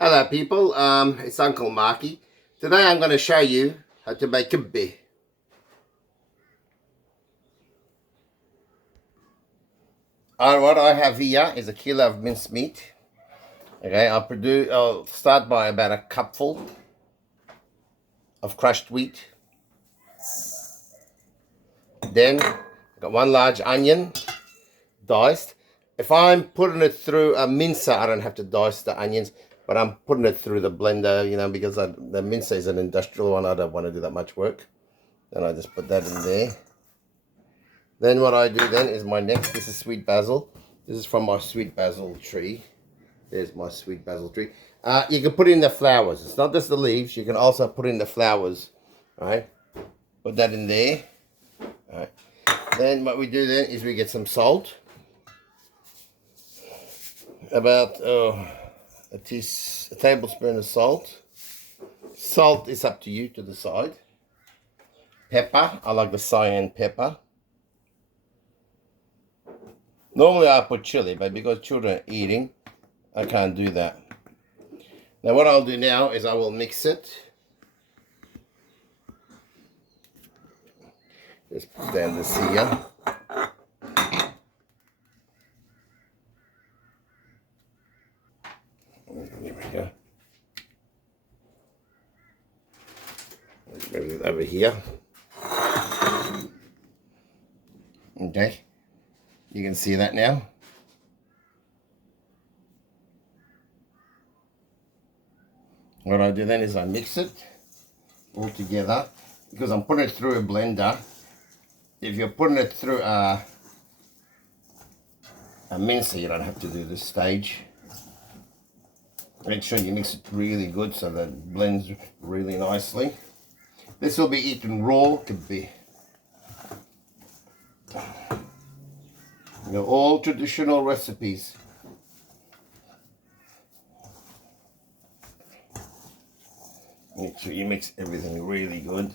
Hello people, it's Uncle Marky. Today I'm going to show you how to make kibbeh. What I have here is a kilo of minced meat. Okay, I'll start by about a cupful of crushed wheat. Then I've got one large onion, diced. If I'm putting it through a mincer, I don't have to dice the onions, but I'm putting it through the blender, because the mincer is an industrial one. I don't want to do that much work. Then I just put that in there. Then what I do then is this is sweet basil. This is from my sweet basil tree. There's my sweet basil tree. You can put in the flowers. It's not just the leaves. You can also put in the flowers. All right. Put that in there. All right. Then what we do then is we get some salt. About a tablespoon of salt. Salt is up to you to decide. Pepper. I like the cayenne pepper. Normally I put chili, but because children are eating, I can't do that. Now what I'll do now is I will mix it. Just put down this here. There we go. Let's move it over here. Okay. You can see that now. What I do then is I mix it all together because I'm putting it through a blender. If you're putting it through a mincer, you don't have to do this stage. Make sure you mix it really good so that it blends really nicely. This will be eaten raw, could be. All traditional recipes. Make sure you mix everything really good.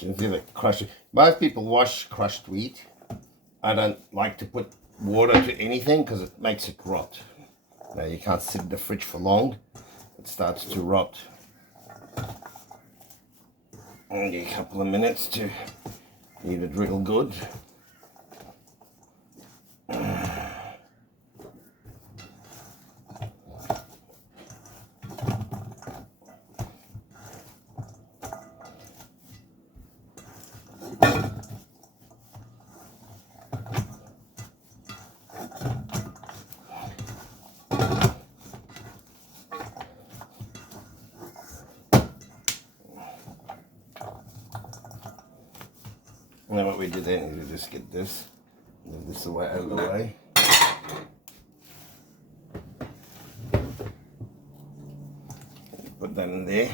You can see the crushed. Most people wash crushed wheat. I don't like to put water to anything because it makes it rot. Now you can't sit in the fridge for long. It starts to rot. Only a couple of minutes to eat it real good. And then what we do then is we just get this, move this away out of the way. Put that in there.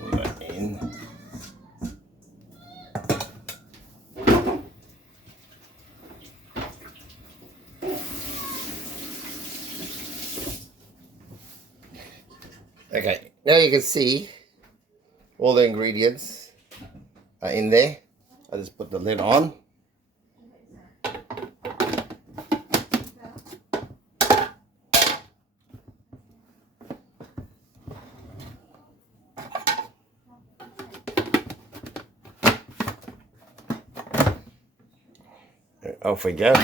Put that in. Okay, now you can see all the ingredients are in there. I just put the lid on. Off we go.